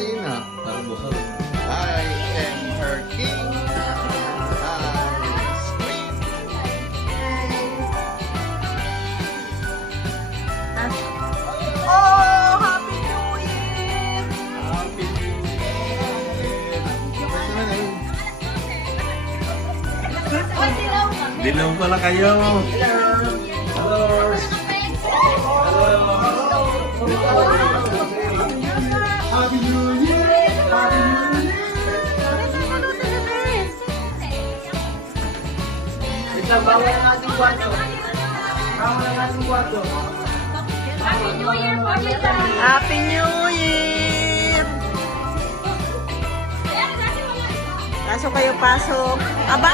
kusina. Parang busog. I am her king. Ice cream. Oh, Happy New Year! Happy New Year. Dilaw pala kayo. Hello. Happy New Year. Happy New Year. Ito, bawal ang ating kwarto. Bawal ang ating kwarto. Happy New Year po, Tita! Happy New Year! Pasok kayo, pasok. Aba!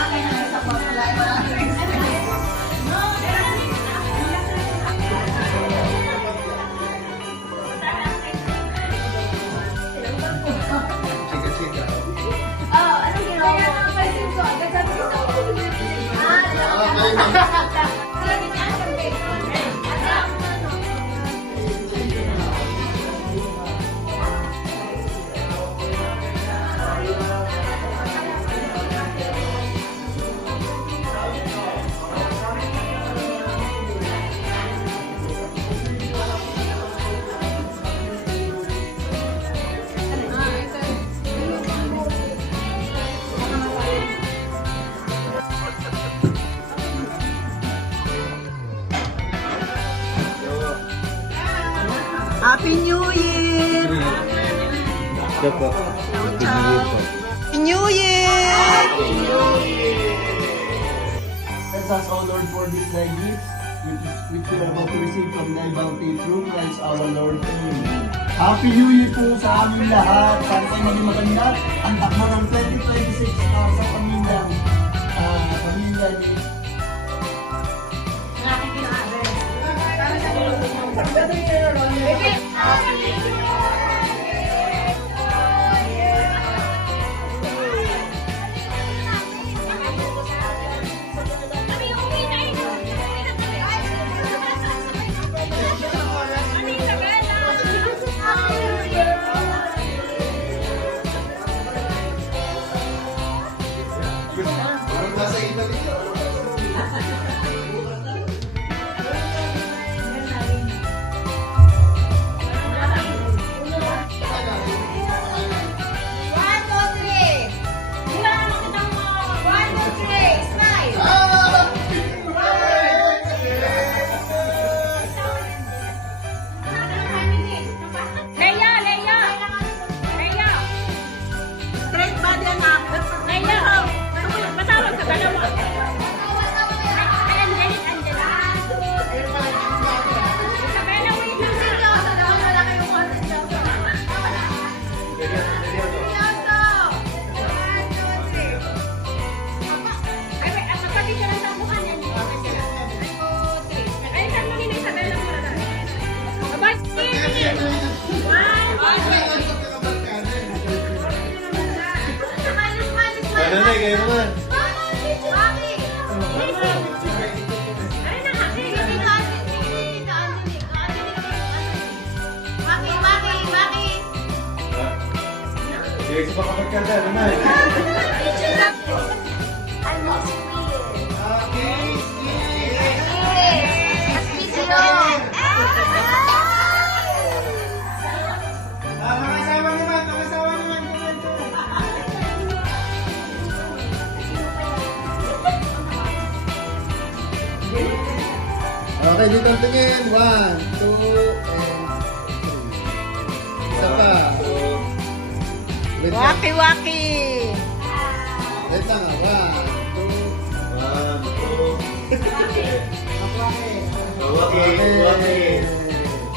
Sige, sige. Oh, anong ginawa mo? Napansin ko, agad sabi ko sa Happy New Year! Ito po. Happy New Year! Let us, O Lord, for these thy gifts, which we are about to receive from thy bounty through Christ our Lord. Amen. Happy New Year po sa aming lahat. Sana kayo maging maganda. Ang takbo ng 2026 sa pamilyang pamilya ni Parang nasa Italy yun. Leia! Leia! Leia! Straight ba din ha? Leia! Matawag ka dalawa. Ay, Angelit, Angelit. Isabella, wait lang. Ay, wait, magkabit ka lang sa mukha niya. Ay, saan mo ni Isabella muna na? Abay, sige! Ano na, kayo naman. Sige, isa pa kapag kada. Ano na? Okay, dito ang tingin. 1, 2, and 3. Isa pa. Wait lang. Waki-waki! Wait lang. 1, 2. Waki. Waki din.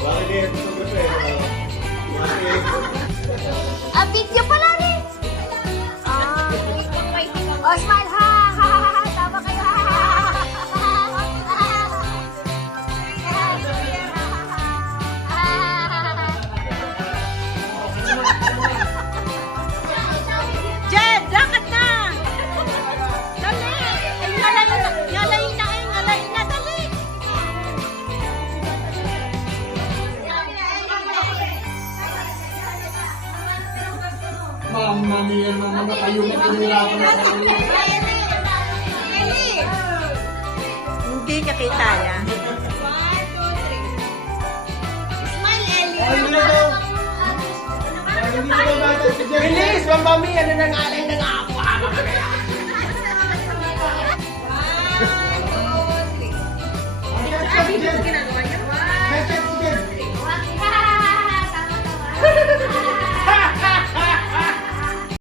Photography. Waki. Ah, video pala rin. Oh, smile ha. Ha, ha, ha. Tama kayo. Ha, ha, Jed, lakad na! Dali! Ay, ngalayin na, dali! ang manayan ng mga kayo na pinirapan na kayo. Hindi niya kita yan. Bilis! Mami! Ano nang alay na nga ako? Sabi ko ginagawa.